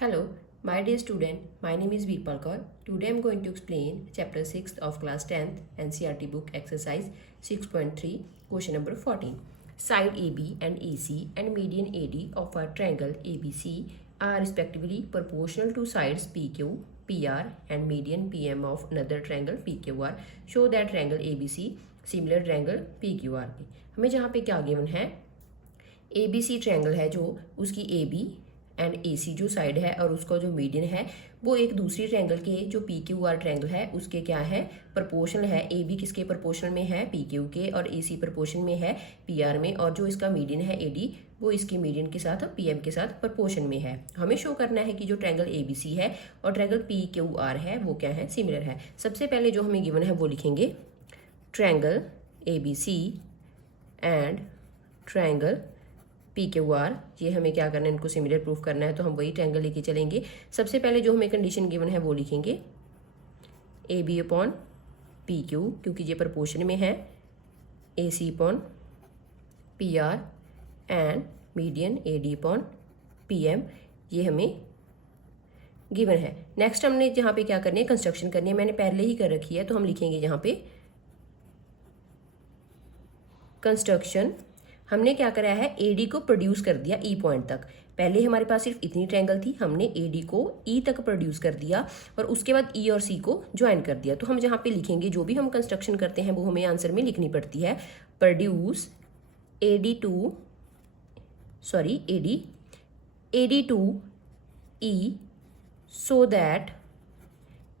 Hello, my dear student. My name is Veerpal Kaur. Today I am going to explain chapter 6 of class 10th NCERT book exercise 6.3 question number 14. Side AB and AC and median AD of a triangle ABC are respectively proportional to sides PQ, PR and median PM of another triangle PQR. Show that triangle ABC similar triangle PQR. हमें जहाँ पे क्या given है, ABC triangle है जो उसकी AB and AC जो side है और उसका जो मीडियन है वो एक दूसरी ट्रायंगल के जो PQR ट्रायंगल है उसके क्या है, प्रोपोर्शनल है। AB किसके प्रोपोर्शनल में है, PQ के, और AC प्रोपोर्शन में है PR में, और जो इसका मीडियन है AD वो इसके मीडियन के साथ PM के साथ प्रोपोर्शन में है। हमें शो करना है कि जो ट्रायंगल ABC है और ट्रायंगल PQR है वो क्या है, सिमिलर है। सबसे पहले जो हमें गिवन है वो लिखेंगे triangle ABC and triangle PQR। ये हमें क्या करना है, इनको सिमिलर प्रूफ करना है, तो हम वही ट्रायंगल लेके चलेंगे। सबसे पहले जो हमें कंडीशन गिवन है वो लिखेंगे AB अपॉन PQ, क्योंकि ये प्रोपोर्शन में है, AC upon PR and median AD upon PM, ये हमें गिवन है। नेक्स्ट हमने जहाँ पे क्या करनी है, कंस्ट्रक्शन करनी है। मैंने पहले ही कर रखी है, तो हम लिखेंगे यहाँ पे कंस्ट्रक्शन। हमने क्या करा है, AD को प्रोड्यूस कर दिया E पॉइंट तक। पहले हमारे पास सिर्फ इतनी ट्रायंगल थी, हमने AD को E तक प्रोड्यूस कर दिया और उसके बाद E और C को ज्वाइन कर दिया। तो हम जहाँ पे लिखेंगे, जो भी हम कंस्ट्रक्शन करते हैं वो हमें आंसर में लिखनी पड़ती है। Produce AD to E so that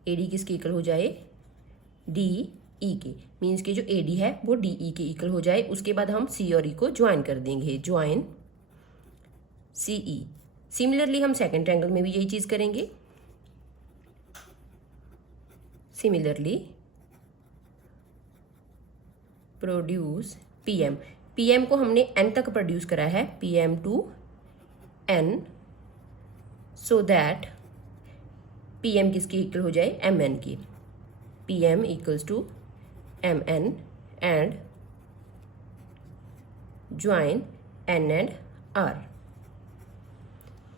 AD किसके इक्वल हो जाए, DE के। मीन्स कि जो AD है वो DE के इक्वल हो जाए। उसके बाद हम C और E को ज्वाइन कर देंगे, ज्वाइन CE। सिमिलरली हम सेकंड ट्रायंगल में भी यही चीज करेंगे। सिमिलरली प्रोड्यूस PM को हमने N तक प्रोड्यूस करा है, PM to N, so that PM किसके इक्वल हो जाए, MN की। PM equals to MN and join N and R।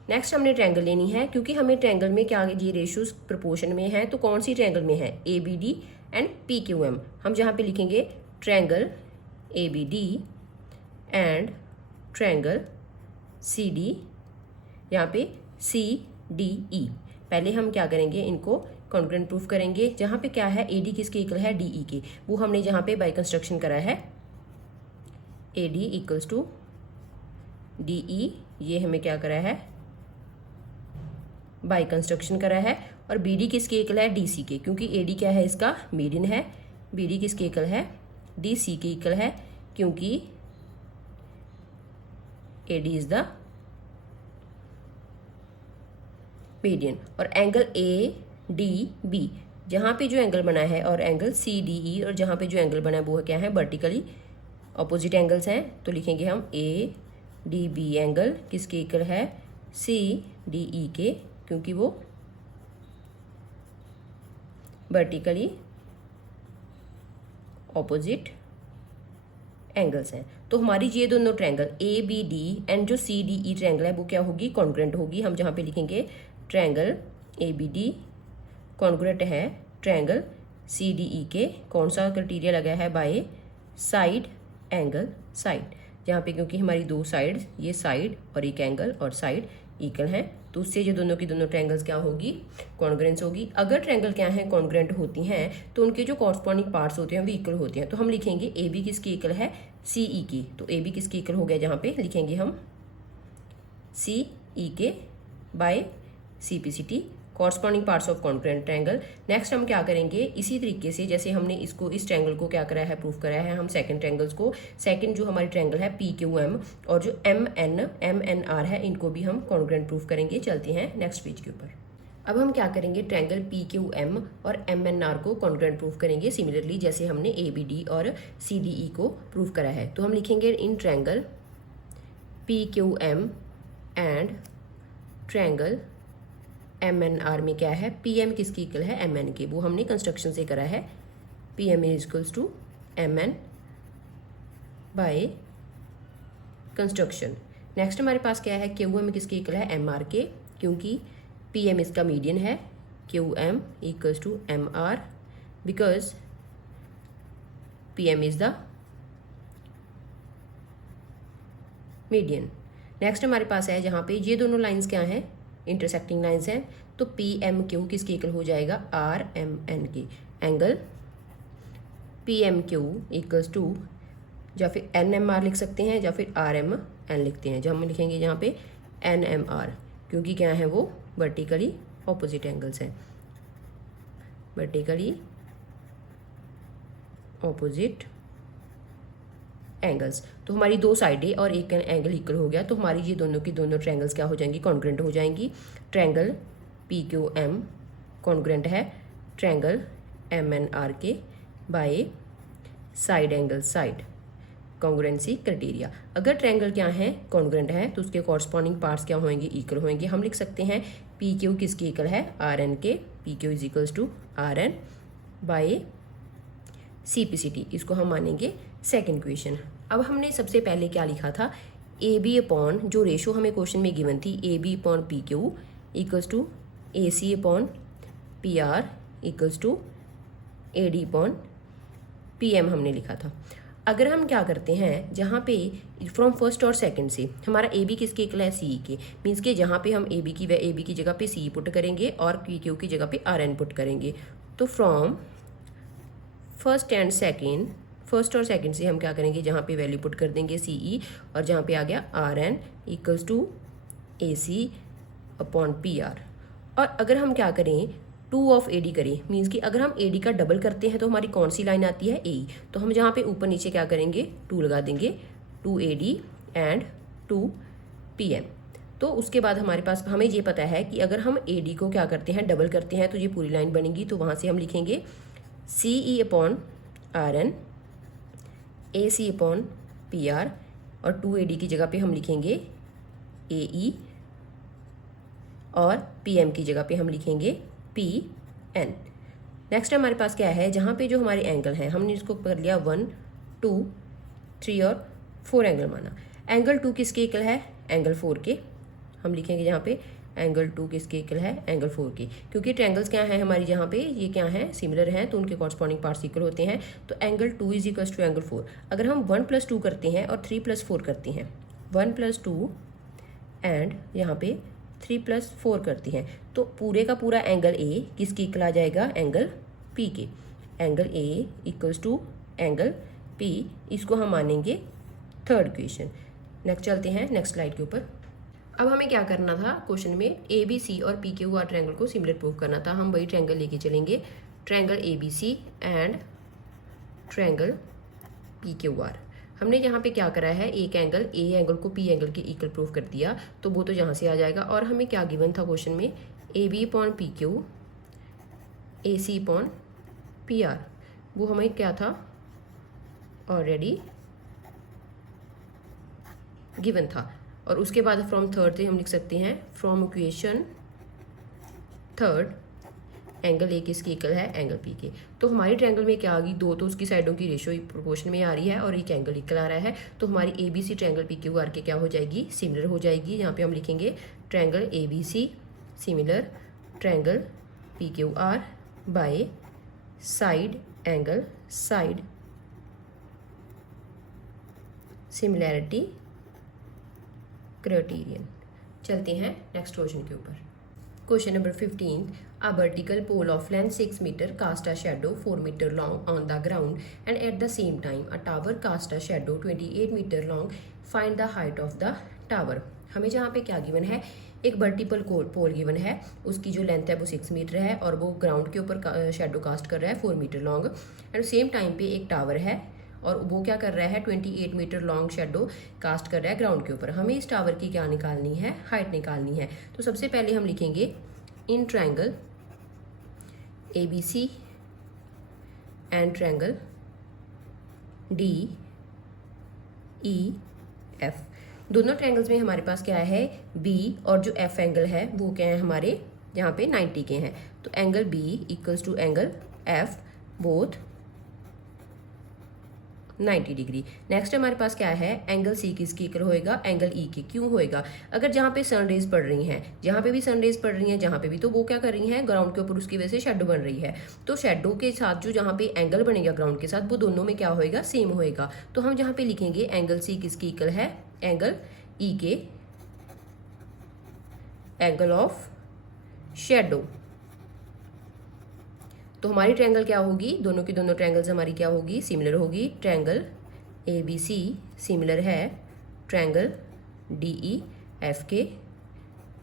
Next हमने ट्रायंगल लेनी है, क्योंकि हमें ट्रायंगल में क्या ये रेशियोज प्रोपोर्शन में है, तो कौन सी ट्रायंगल में है, ABD एंड PQM। हम जहाँ पे लिखेंगे triangle ABD and triangle CD, यहाँ पे CDE। पहले हम क्या करेंगे, इनको कॉन्ग्रुएंट प्रूफ करेंगे। जहाँ पे क्या है, AD किसके इक्वल है, DE के, वो हमने जहाँ पे बाय कंस्ट्रक्शन करा है, AD इक्वल्स टू DE, ये हमें क्या करा है, बाय कंस्ट्रक्शन करा है। और BD किसके इक्वल है, DC के, क्योंकि AD क्या है, इसका मीडियन है। BD किसके इक्वल है, DC के इक्वल है, क्योंकि AD इज द मीडियन। और एंगल ADB, जहाँ पे जो एंगल बना है, और एंगल CDE, और जहाँ पे जो एंगल बना है वो क्या है, वर्टिकली ऑपोजिट एंगल्स हैं। तो लिखेंगे हम ADB एंगल किसके इक्वल है, CDE के, क्योंकि वो वर्टिकली ऑपोजिट एंगल्स हैं। तो हमारी ये दोनों ट्रायंगल ABD एंड जो CDE ट्रायंगल है वो क्या होगी, कॉन्ग्रुएंट होगी। हम जहाँ पे लिखेंगे ट्रायंगल ABD कॉन्ग्रुएंट है ट्रायंगल CDE के। कौन सा क्राइटेरिया लगा है, बाय साइड एंगल साइड, जहाँ पे क्योंकि हमारी दो साइड, ये साइड और एक एंगल और साइड इक्वल हैं, तो उससे ये दोनों की दोनों ट्रायंगल्स क्या होगी, कॉन्ग्रुएंस होगी। अगर ट्रायंगल क्या है, कॉन्ग्रुएंट होती हैं, तो उनके जो कॉरस्पॉन्डिंग पार्ट्स होते हैं वो इक्वल होते हैं। तो हम लिखेंगे AB किसकी इक्वल है, CE की। तो AB किसकी इक्वल हो गया, जहाँ पे लिखेंगे हम CE के by CPCT, corresponding parts of congruent triangle. Next हम क्या करेंगे, इसी तरीके से जैसे हमने इसको, इस ट्रायंगल को क्या करा है, प्रूफ करा है, हम सेकंड ट्रायंगल्स को, सेकंड जो हमारी ट्रायंगल है PQM और जो MNR है, इनको भी हम कॉन्ग्रुएंट प्रूफ करेंगे। चलते हैं नेक्स्ट पेज के ऊपर। अब हम क्या करेंगे, ट्रायंगल PQM और MNR को कॉन्ग्रुएंट प्रूफ करेंगे, सिमिलरली जैसे हमने ABD और CDE को प्रूफ करा है। तो हम लिखेंगे in triangle PQM and triangle MNR में क्या है, PM किसकी इक्वल है, MN के, वो हमने कंस्ट्रक्शन से करा है। PM is equals to MN by construction. Next हमारे पास क्या है, QM किसकी इक्वल है, MR के, क्योंकि पी एम इसका मीडियन है, Q M equals to M R because P M is the median. Next हमारे पास है जहाँ पे ये दोनों लाइंस क्या हैं, इंटरसेक्टिंग लाइंस हैं, तो पी एम क्यू किसके इक्वल हो जाएगा, आर एम एन के। Angle P M Q equals to, या फिर एन एम आर लिख सकते हैं या फिर आर एम एन लिखते हैं, जो हम लिखेंगे यहाँ पे एन एम आर, क्योंकि क्या है वो वर्टिकली ऑपोजिट एंगल्स हैं, वर्टिकली ऑपोजिट एंगल्स। तो हमारी दो साइडें और एक एंगल इक्वल हो गया, तो हमारी ये दोनों की दोनों ट्रायंगल्स क्या हो जाएंगी, कॉन्ग्रुएंट हो जाएंगी। Triangle P Q M congruent है ट्रायंगल एम एन आर के by side angle side, congruency criteria. अगर ट्रायंगल क्या है, कॉन्ग्रुएंट है, तो उसके कॉरस्पॉन्डिंग पार्ट्स क्या होंगे, इक्वल होंगे। हम लिख सकते हैं पी क्यू किसके इक्वल है, आर एन के, P Q is equals to R N by C P C T, इसको हम मानेंगे सेकेंड इक्वेशन। अब हमने सबसे पहले क्या लिखा था, ए बी अपॉन, जो रेशो हमें क्वेश्चन में गिवन थी, A B upon P Q equals to A C upon P R equals to A D upon P M हमने लिखा था। अगर हम क्या करते हैं, जहाँ पे फ्रॉम फर्स्ट और सेकंड से हमारा ए बी किसके इक्वल है, सी के, मीन्स के जहाँ पे हम ए बी की जगह पे सी पुट करेंगे और पी क्यू की जगह पे आर एन पुट करेंगे। तो from first and second, first और सेकंड से हम क्या करेंगे, जहाँ पे वैल्यू पुट कर देंगे सी ई, और जहाँ पे आ गया R N equals to A C upon P R. और अगर हम क्या करें, टू ऑफ ए डी करें, मीन्स कि अगर हम ए डी का डबल करते हैं तो हमारी कौन सी लाइन आती है, ए। तो हम जहाँ पे ऊपर नीचे क्या करेंगे, टू लगा देंगे, two A D and two P M. तो उसके बाद हमारे पास, हमें ये पता है कि अगर हम ए डी को क्या करते हैं, डबल करते हैं, तो ये पूरी लाइन बनेगी। तो वहाँ से हम लिखेंगे C E upon R N, A C upon P R, और टू ए डी की जगह पे हम लिखेंगे ए ई, और पी एम की जगह पे हम लिखेंगे पी एन। नेक्स्ट हमारे पास क्या है, जहाँ पे जो हमारे एंगल हैं, हमने इसको कर लिया 1, 2, 3 और 4 एंगल माना। एंगल 2 किसके इक्वल है, एंगल 4 के। हम लिखेंगे यहाँ पे एंगल 2 किसके इक्वल है, एंगल 4 के, क्योंकि ट्रायंगल्स क्या है हमारी, जहाँ पे ये क्या है, सिमिलर हैं, तो उनके कॉरस्पॉन्डिंग पार्ट्स इक्वल होते हैं। तो angle 2 is equals to angle 4। अगर हम 1 + 2 करते हैं और 3 + 4 करते हैं, 1 + 2 एंड यहाँ पे 3 + 4 करती हैं, तो पूरे का पूरा एंगल ए किसकी इक्वल आ जाएगा, एंगल पी के। Angle A equals to angle P, इसको हम मानेंगे थर्ड इक्वेशन। नेक्स्ट चलते हैं नेक्स्ट स्लाइड के ऊपर। अब हमें क्या करना था, क्वेश्चन में ए बी सी और पी क्यू आर ट्रायंगल को सिमिलर प्रूव करना था। हम वही ट्रायंगल लेके चलेंगे, triangle A B C and triangle P Q R. हमने यहाँ पे क्या करा है, एक एंगल ए एंगल को पी एंगल के इक्वल प्रूव कर दिया, तो वो तो यहाँ से आ जाएगा। और हमें क्या गिवन था क्वेश्चन में, A B upon P Q, A C upon P R, वो हमें क्या था, ऑलरेडी गिवन था। और उसके बाद फ्रॉम थर्ड से हम लिख सकते हैं, from equation third angle A किसकी इक्वल है, एंगल पी के। तो हमारी ट्रायंगल में क्या आ गई, दो तो उसकी साइडों की रेशो प्रोपोर्शन में आ रही है और एक एंगल इक्वल आ रहा है। तो हमारी A B C triangle P Q R के क्या हो जाएगी, सिमिलर हो जाएगी। यहाँ पे हम लिखेंगे triangle A B C similar triangle P Q R by side angle side similarity criterion. चलते हैं नेक्स्ट क्वेश्चन के ऊपर। Question number 15, a vertical pole of length 6 meter cast a shadow 4 meter long on the ground and at the same time a tower cast a shadow 28 meter long. Find the height of the tower. हमें जहाँ पे क्या given है, एक vertical पोल given है, उसकी जो length है वो 6 मीटर है और वो ग्राउंड के ऊपर शेडो कास्ट कर रहा है 4 metre long. And same time पे एक टावर है और वो क्या कर रहा है, 28 मीटर लॉन्ग शेडो कास्ट कर रहा है ग्राउंड के ऊपर। हमें इस टावर की क्या निकालनी है, हाइट निकालनी है। तो सबसे पहले हम लिखेंगे in triangle A B C and triangle D E F. दोनों ट्रायंगल्स में हमारे पास क्या है, बी और जो एफ एंगल है वो क्या है हमारे यहाँ पे 90 के हैं। तो angle B equals to angle F both 90 degree. Next हमारे पास क्या है, एंगल सी किसकी इक्वल होएगा, एंगल ई के। क्यों होएगा, अगर जहाँ पे सन रेज पड़ रही हैं, जहाँ पे भी सन रेज पड़ रही हैं, जहाँ पे भी, तो वो क्या कर रही हैं, ग्राउंड के ऊपर उसकी वजह से शेडो बन रही है। तो शेडो के साथ जो जहाँ पे एंगल बनेगा ग्राउंड के साथ, वो दोनों में क्या होएगा, सेम होएगा। तो हम जहाँ पे लिखेंगे एंगल सी किसकी इक्वल है, एंगल ई के, एंगल ऑफ शेडो। तो हमारी ट्रायंगल क्या होगी, दोनों की दोनों ट्रायंगल्स हमारी क्या होगी, सिमिलर होगी। ट्रायंगल ABC सिमिलर है ट्रायंगल DEF के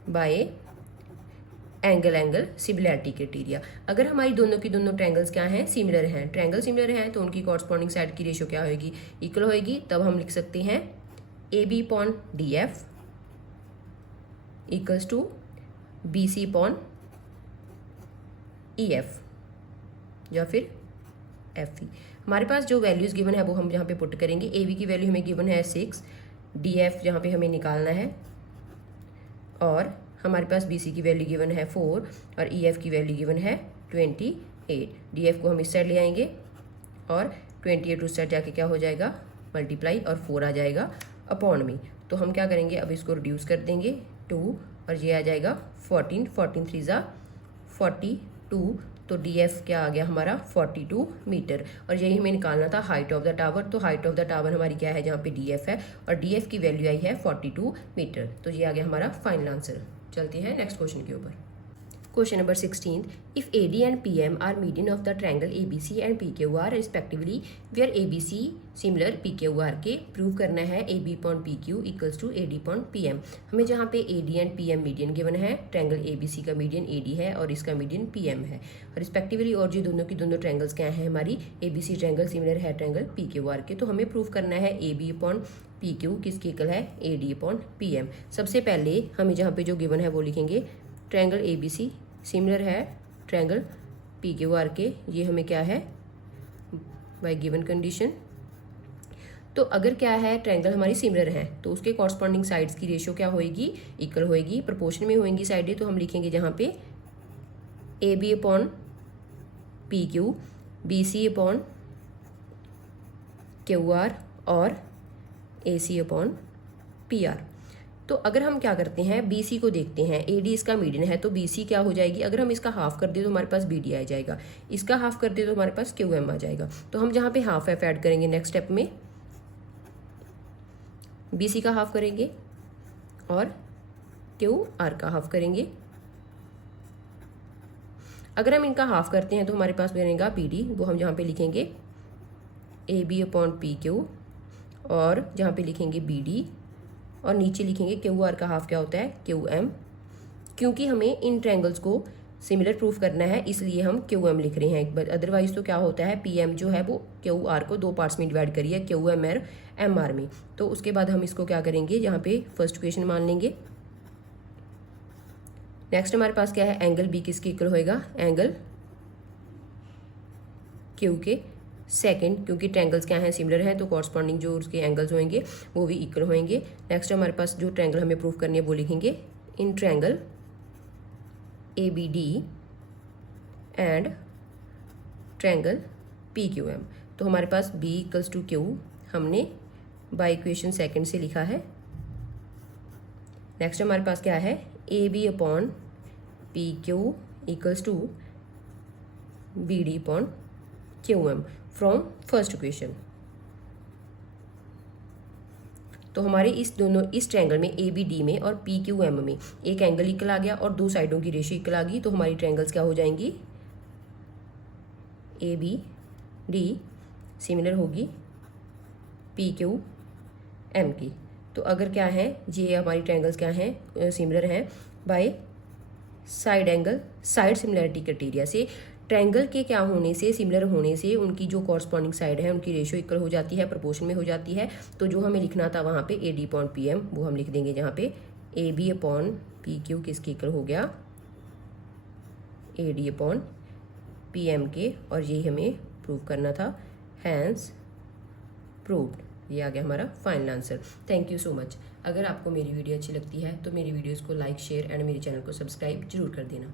बाय एंगल सिमिलैरिटी क्राइटेरिया। अगर हमारी दोनों की दोनों ट्रायंगल्स क्या हैं, सिमिलर हैं, ट्रायंगल सिमिलर हैं, तो उनकी कॉरस्पॉन्डिंग साइड की रेशियो क्या होगी, इक्वल होगी। तब हम लिख सकते हैं AB upon DF equals to BC upon EF या फिर FE। हमारे पास जो वैल्यूज गिवन है वो हम यहाँ पे पुट करेंगे। AB की वैल्यू हमें गिवन है 6, DF यहाँ पे हमें निकालना है, और हमारे पास BC की वैल्यू गिवन है 4 और EF की वैल्यू गिवन है 28। DF को हम इस साइड ले आएंगे और 28 उस साइड जाके क्या हो जाएगा, मल्टीप्लाई, और 4 आ जाएगा अपॉन में। तो हम क्या करेंगे, अब इसको रिड्यूस कर देंगे 2, और ये आ जाएगा 14, 14 3 ज़ा 42। तो DF क्या आ गया हमारा 42 मीटर, और यही हमें निकालना था हाइट ऑफ द टावर। तो हाइट ऑफ द टावर हमारी क्या है, जहाँ पे DF है, और DF की वैल्यू आई है 42 मीटर। तो ये आ गया हमारा फाइनल आंसर। चलते हैं नेक्स्ट क्वेश्चन के ऊपर। Question number 16, if AD and PM are median of the triangle ABC and PQR respectively, where ABC similar PQR के, प्रूव करना है AB upon PQ equals to AD upon PM। हमें जहाँ पे AD and PM median given है, triangle ABC का median AD है और इसका मीडियन PM है रिस्पेक्टिवली, और जो दोनों की दोनों ट्रायंगल्स क्या है, हमारी ABC ट्रायंगल सिमिलर है ट्रायंगल PQR के। तो हमें प्रूव करना है AB अपॉन PQ किसकी इक्वल है, AD अपॉन PM। सबसे पहले हमें जहाँ पे जो गिवन है वो लिखेंगे, ट्रायंगल ABC सिमिलर है ट्रायंगल PQR के, ये हमें क्या है, बाय गिवन कंडीशन। तो अगर क्या है, ट्रायंगल हमारी सिमिलर है, तो उसके कॉरस्पॉन्डिंग साइड्स की रेशियो क्या होएगी, इक्वल होएगी, प्रोपोर्शन में होएंगी साइडें। तो हम लिखेंगे जहाँ पे AB upon PQ, BC upon QR और AC अपॉन PR। तो अगर हम क्या करते हैं, BC को देखते हैं, AD इसका मीडियन है, तो BC क्या हो जाएगी, अगर हम इसका हाफ कर दे तो हमारे पास BD आ जाएगा, इसका हाफ कर दे तो हमारे पास QM आ जाएगा। तो हम जहाँ पे हाफ एफ ऐड करेंगे नेक्स्ट स्टेप में, BC का हाफ करेंगे और QR का हाफ करेंगे। अगर हम इनका हाफ करते हैं तो हमारे पास बनेगा BD, वो हम जहाँ पे लिखेंगे AB अपॉन PQ, और जहाँ पे लिखेंगे BD, और नीचे लिखेंगे QR का हाफ क्या होता है, QM। क्योंकि हमें इन ट्रायंगल्स को सिमिलर प्रूफ करना है, इसलिए हम QM लिख रहे हैं एक बार। अदरवाइज तो क्या होता है, PM जो है वो QR को 2 पार्ट्स में डिवाइड करिए, QM और MR में। तो उसके बाद हम इसको क्या करेंगे, यहाँ पे फर्स्ट इक्वेशन मान लेंगे। नेक्स्ट हमारे पास क्या है, एंगल B किसकी इक्वल होएगा, एंगल Q के सेकंड, क्योंकि ट्रायंगल्स क्या हैं, सिमिलर हैं, तो कॉरस्पॉन्डिंग जो उसके एंगल्स होंगे वो भी इक्वल होंगे। नेक्स्ट हमारे पास जो ट्रायंगल हमें प्रूफ करनी है वो लिखेंगे, in triangle ABD and triangle PQM। तो हमारे पास B इक्वल्स टू Q हमने बाय इक्वेशन सेकंड से लिखा है। नेक्स्ट हमारे पास क्या है, AB upon PQ equals to BD upon QM from first equation. तो हमारे इस ट्रायंगल में ABD में और PQM में एक एंगल इक्वल आ गया और 2 साइडों की रेशियो इक्वल आ गई। तो हमारी ट्रायंगल्स क्या हो जाएंगी, ABD सिमिलर होगी PQM की। तो अगर क्या है, ये हमारी ट्रायंगल्स क्या हैं, सिमिलर हैं बाय साइड सिमिलैरिटी क्राइटेरिया से। ट्रायंगल के क्या होने से, सिमिलर होने से उनकी जो कॉरस्पॉन्डिंग साइड है उनकी रेशियो इक्वल हो जाती है, प्रोपोर्शन में हो जाती है। तो जो हमें लिखना था वहाँ पे AD अपॉन PM, वो हम लिख देंगे जहाँ पे AB अपॉन PQ किसकी इक्वल हो गया, AD अपॉन PM के, और यही हमें प्रूव करना था, हैंस प्रूव्ड। ये आ गया हमारा final answer. Thank you so much. अगर आपको मेरी वीडियो अच्छी लगती है तो मेरी वीडियोज़ को लाइक, शेयर एंड मेरे चैनल को सब्सक्राइब जरूर कर देना।